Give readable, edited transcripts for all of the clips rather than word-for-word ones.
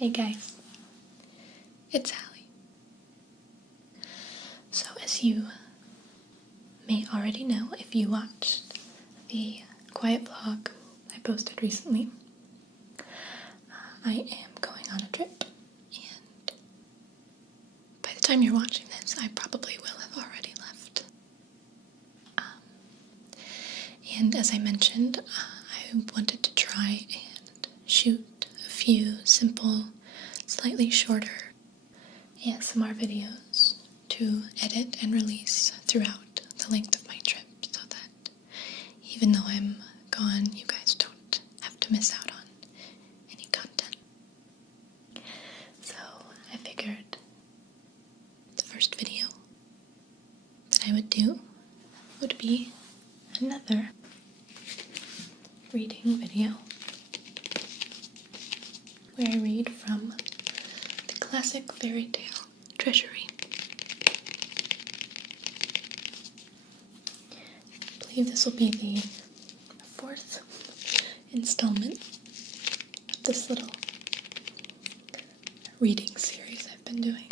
Hey guys, it's Hallie. So as you may already know if you watched the quiet vlog I posted recently, I am going on a trip, and by the time you're watching this, I probably will have already left. And as I mentioned, I wanted to try and shoot a few simple, slightly shorter ASMR videos to edit and release throughout the length of my trip so that even though I'm gone, you guys don't have to miss out on any content. So I figured the first video that I would do would be another reading video where I read from the classic fairy tale treasury. I believe this will be the fourth installment of this little reading series I've been doing.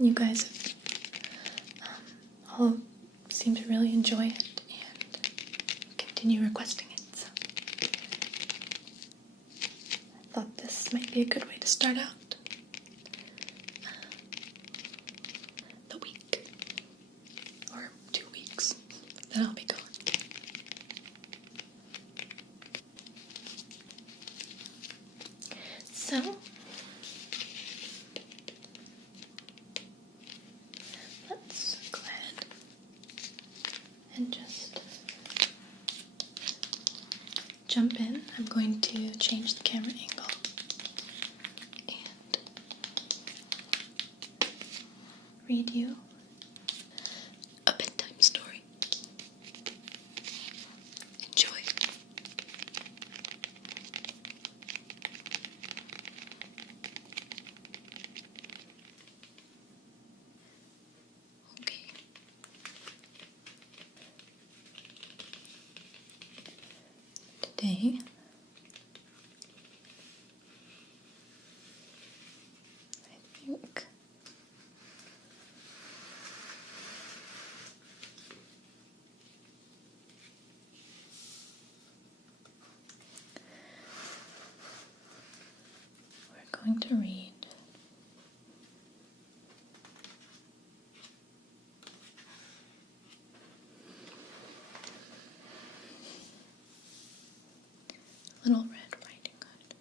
You guys have all seem to really enjoy it and continue requesting it. So I thought this might be a good way to start out the week or 2 weeks that I'll be gone. So let's go ahead and just jump in. I'm going to change the camera angle and read you a bedtime story. Enjoy. Okay. Today, I think we're going to read Little Red Riding Hood.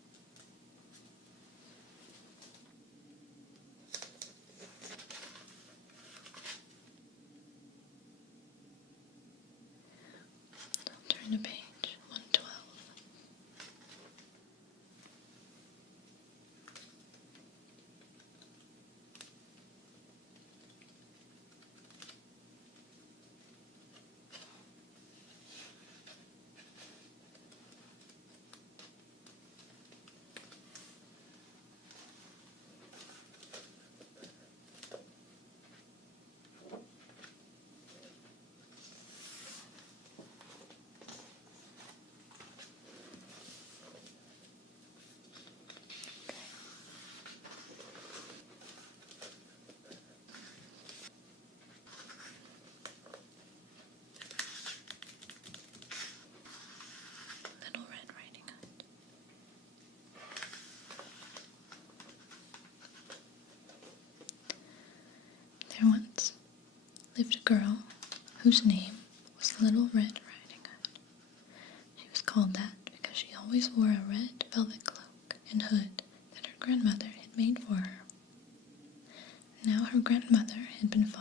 I'll turn to page 112. Little Red Riding Hood. There once lived a girl whose name was Little Red Riding Hood. She was called that because she always wore a red velvet cloak and hood that her grandmother had made for her. Now her grandmother had been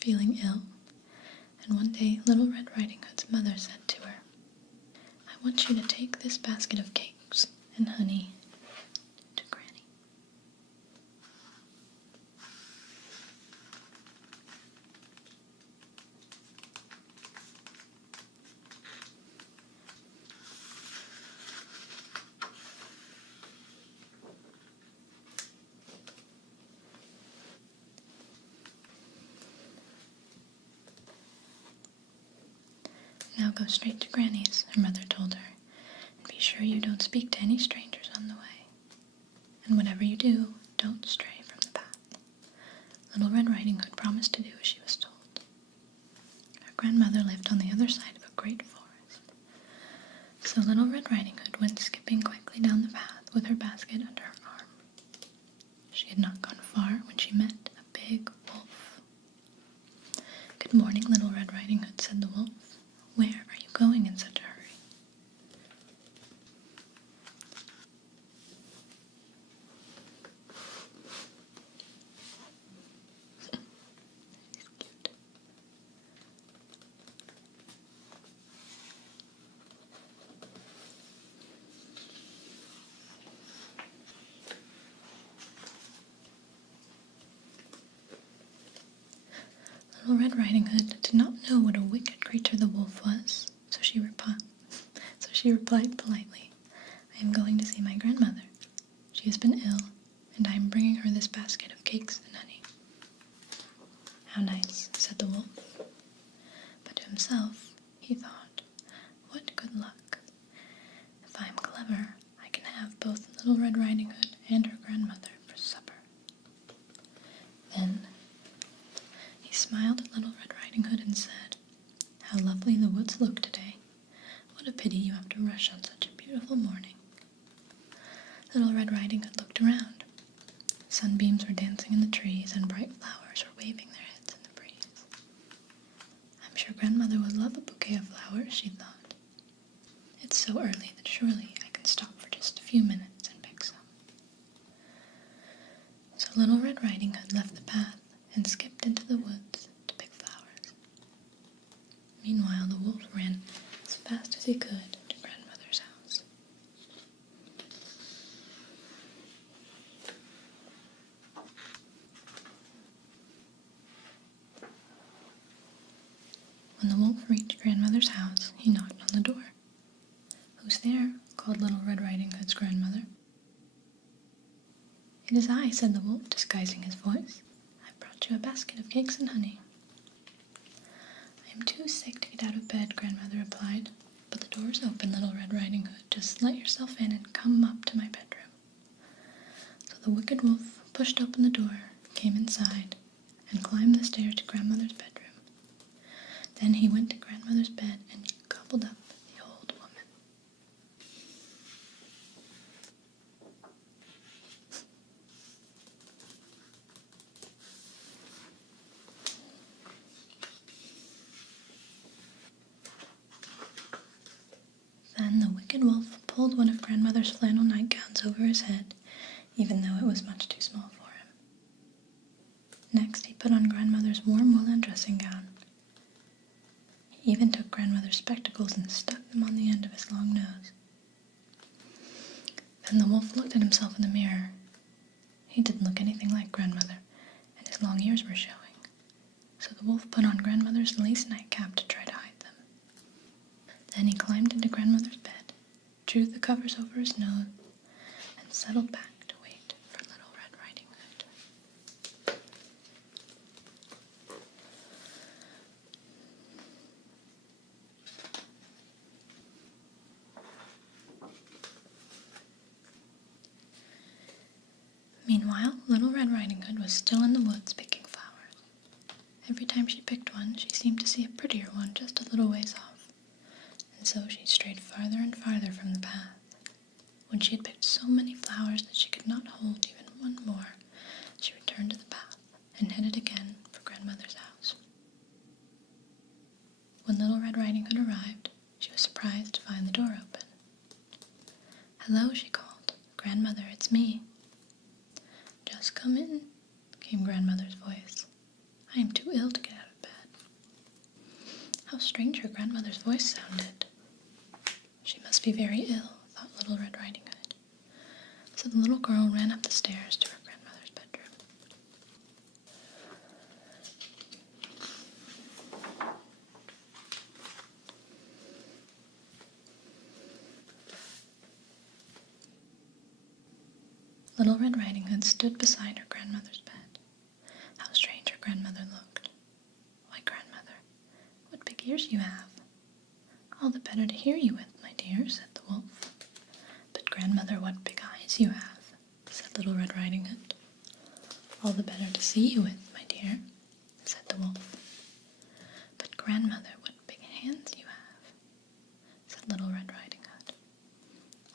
feeling ill, and one day Little Red Riding Hood's mother said to her, "I want you to take this basket of cakes and honey to Granny." "Now go straight to Granny's," her mother told her, "and be sure you don't speak to any strangers on the way." and whatever you do, don't stray from the path. Little Red Riding Hood promised to do as she was told. Her grandmother lived on the other side of a great forest. So Little Red Riding Hood went skipping quickly down the path with her basket under her arm. She had not gone far when she met a big wolf. "Good morning, Little Red Riding Hood," said the wolf. "Where are you going in such a hurry?" He's cute. Little Red Riding Hood did not know what a wicked creature the wolf was, so she replied politely, "I am going to see my grandmother. She has been ill, and I am bringing her this basket of cakes and honey." "How nice," said the wolf. But to himself, he thought, "What good luck. If I am clever, I can have both Little Red Riding Hood and her grandmother for supper." Then he smiled at Little Red Riding Hood and said, "How lovely the woods look today. What a pity you have to rush on such a beautiful morning." Little Red Riding Hood looked around. Sunbeams were dancing in the trees, and bright flowers were waving their heads in the breeze. "I'm sure grandmother would love a bouquet of flowers," she thought. "It's so early that surely I can stop for just a few minutes and pick some." So Little Red Riding Hood left the path and skipped into the woods to pick flowers. Meanwhile, the wolf ran as fast as he could to grandmother's house. When the wolf reached grandmother's house, he knocked on the door. "Who's there?" called Little Red Riding Hood's grandmother. "It is I," said the wolf, disguising his voice. "I've brought you a basket of cakes and honey." "I am too sick to get out of bed," grandmother replied. "But the door's open, Little Red Riding Hood. Just let yourself in and come up to my bedroom." So the wicked wolf pushed open the door, came inside, and climbed the stairs to grandmother's bedroom. Then he went to grandmother's bed and gobbled up the old woman. Then the wicked wolf pulled one of grandmother's flannel nightgowns over his head, even though it was much too small for him. Next, he put on grandmother's warm woolen dressing gown. He even took grandmother's spectacles and stuck them on the end of his long nose. Then the wolf looked at himself in the mirror. He didn't look anything like grandmother, and his long ears were showing. So the wolf put on grandmother's lace nightcap to try to hide them. Then he climbed into grandmother's bed, drew the covers over his nose, and settled back to wait for Little Red Riding Hood. Meanwhile, Little Red Riding Hood was still in the woods picking flowers. Every time she picked one, she seemed to see a prettier one just a little ways off, and so she strayed farther and farther from the path. When she had picked so many flowers that she could not hold even one more, she returned to the path and headed again for grandmother's house. When Little Red Riding Hood arrived, she was surprised to find the door open. "Hello," she called. "Grandmother, it's me." "Just come in," came grandmother's voice. "I am too ill to get out of bed." How strange her grandmother's voice sounded. She must be very ill, thought Little Red Riding Hood. So the little girl ran up the stairs to her grandmother's bedroom. Little Red Riding Hood stood beside her grandmother's bed. How strange her grandmother looked. "Why, grandmother, what big ears you have." "All the better to hear you with, my dear," said the wolf. "But grandmother, what big eyes you have," said Little dear, said the wolf. But grandmother, what big hands you have, said Little Red Riding Hood.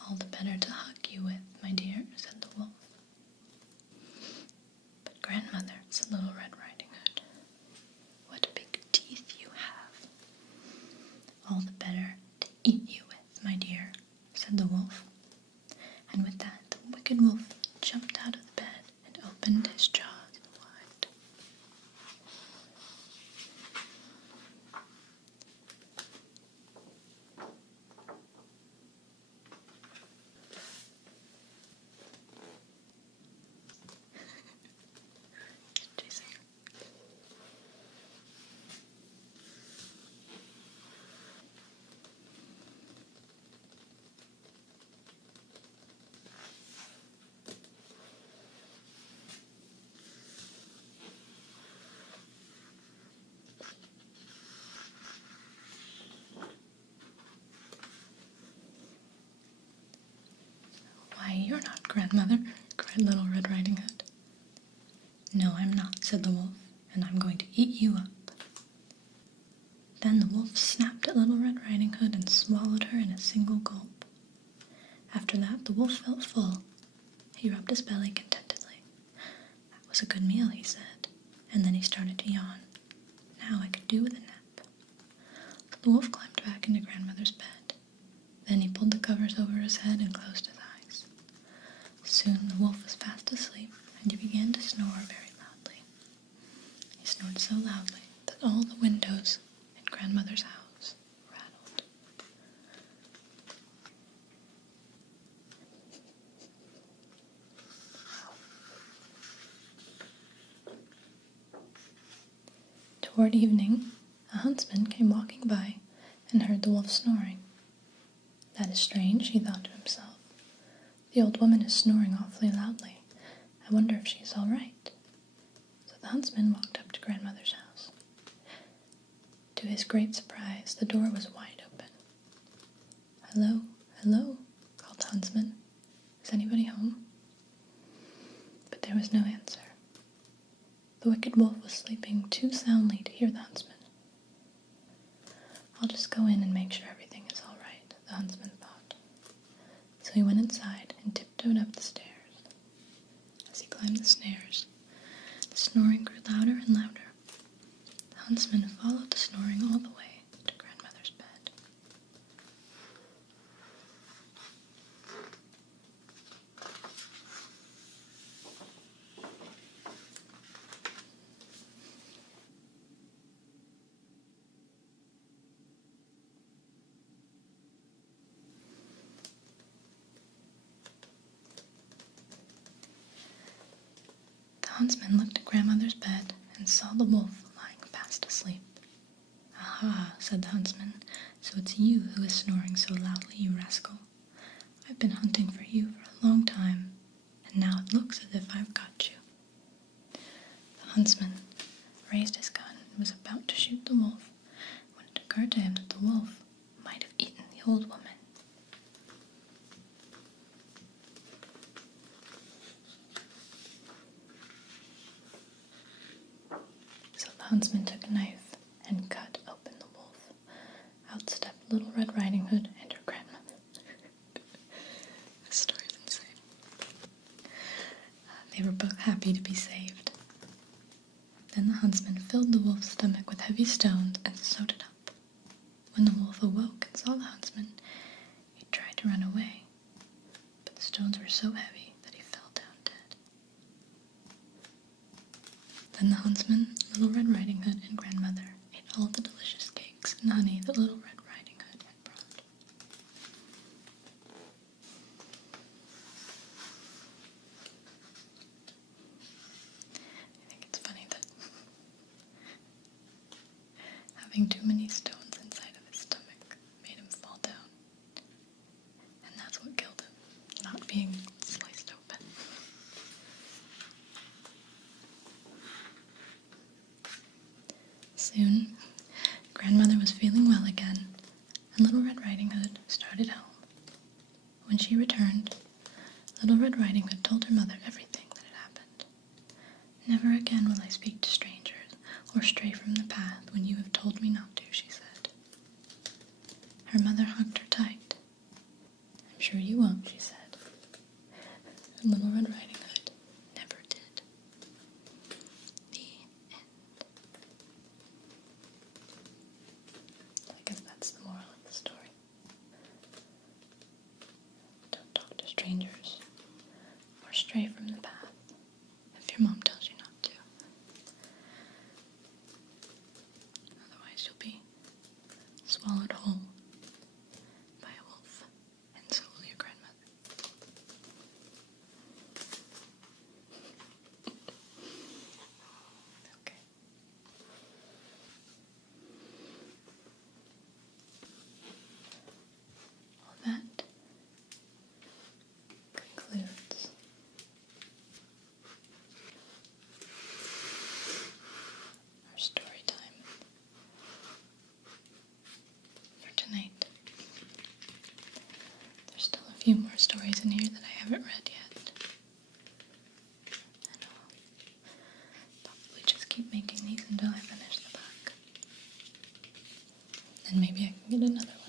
All the better to hug you with, my dear, said the wolf. But grandmother, said Little Red Riding Hood, what big teeth you have. All the better to eat you with, my dear, said the wolf. And with that, the wicked wolf jumped out of the bed and opened his jaws wide. Jason. Why, you're not grandmother, cried Little Red Riding Hood. No, I'm not, said the wolf, and I'm going to eat you up. Then the wolf snapped at Little Red Riding Hood and swallowed her in a single gulp. After that, the wolf felt full. He rubbed his belly contentedly. That was a good meal, he said, and then he started to yawn. Now I could do with a nap. So the wolf climbed back into grandmother's bed. Then he pulled the covers over his head and closed his eyes. Soon the wolf was fast asleep, and he began to snore very loudly. He snored so loudly that all the windows in grandmother's house rattled. Toward evening, a huntsman came walking by and heard the wolf snoring. That is strange, he thought to himself. The old woman is snoring awfully loudly. I wonder if she is all right. So the huntsman walked up to grandmother's house. To his great surprise, the door was wide open. Hello, hello, called the huntsman. Is anybody home? But there was no answer. The wicked wolf was sleeping too soundly to hear the huntsman. I'll just go in and make sure everything is all right, the huntsman thought. So he went inside and tiptoed up the stairs. As he climbed the stairs, the snoring grew louder and louder. The huntsman followed the snoring all the way to grandmother's bed. The huntsman looked at grandmother's bed and saw the wolf lying fast asleep. Aha, said the huntsman, so it's you who is snoring so loudly, you rascal. I've been hunting for you for a long time, and now it looks as if I've got you. The huntsman raised his gun and was about to shoot the wolf when it occurred to him that the wolf might have eaten the old woman. So the huntsman took a knife and cut open the wolf. Out stepped Little Red Riding Hood and her grandmother. This story is insane. They were both happy to be saved. Then the huntsman filled the wolf's stomach with heavy stones and sewed it up. When the wolf awoke and saw the huntsman, he tried to run away, but the stones were so heavy that he fell down dead. Then the huntsman, Little Red Riding Hood, and grandmother ate all the delicious cakes and honey that Little Red Riding Hood had brought. I think it's funny that having too many stones inside of his stomach made him fall down. And that's what killed him, not being sliced open. Soon, grandmother was feeling well again, and Little Red Riding Hood started home. When she returned, Little Red Riding Hood told her mother everything that had happened. Never again will I speak to strangers, or stray from the path when you have told me not to, she said. Her mother hugged her tight. I'm sure you won't, she said. And Little Red Riding Hood never did. The end. I guess that's the moral of the story. Don't talk to strangers or stray from the path if your mom tells you not to. Otherwise you'll be swallowed whole by a wolf, and so will your grandmother. Okay. Well, that concludes our story time for tonight. There's still a few more stories in here that I haven't read yet. And I'll probably just keep making these until I finish the book. Then maybe I can get another one.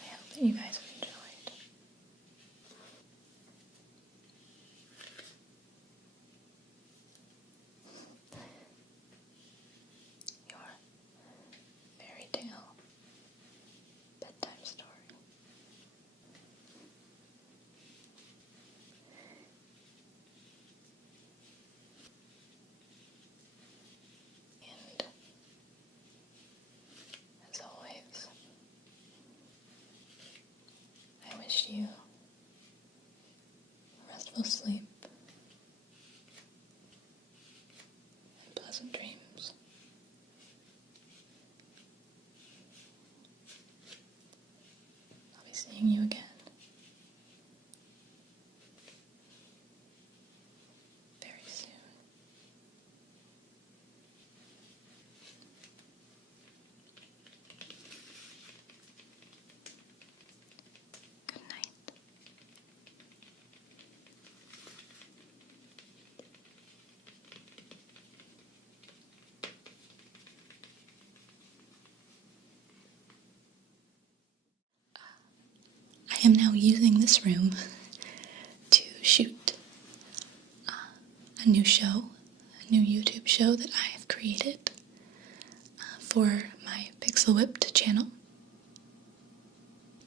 I hope that you guys have enjoyed. Your fairy tale bedtime story. And as always, I wish you restful sleep and pleasant dreams. I'll be seeing you again very soon. Good night. I am now using this room to shoot a new show, a new YouTube show that I have created for my Pixel Whipped channel.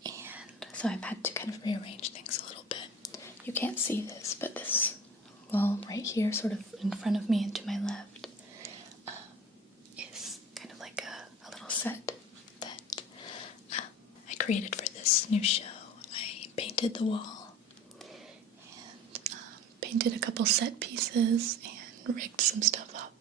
And so I've had to kind of rearrange things a little bit. You can't see this, but this wall right here, sort of in front of me and to my left, is kind of like a little set that I created for this new show. I painted the wall and painted a couple set pieces and rigged some stuff up.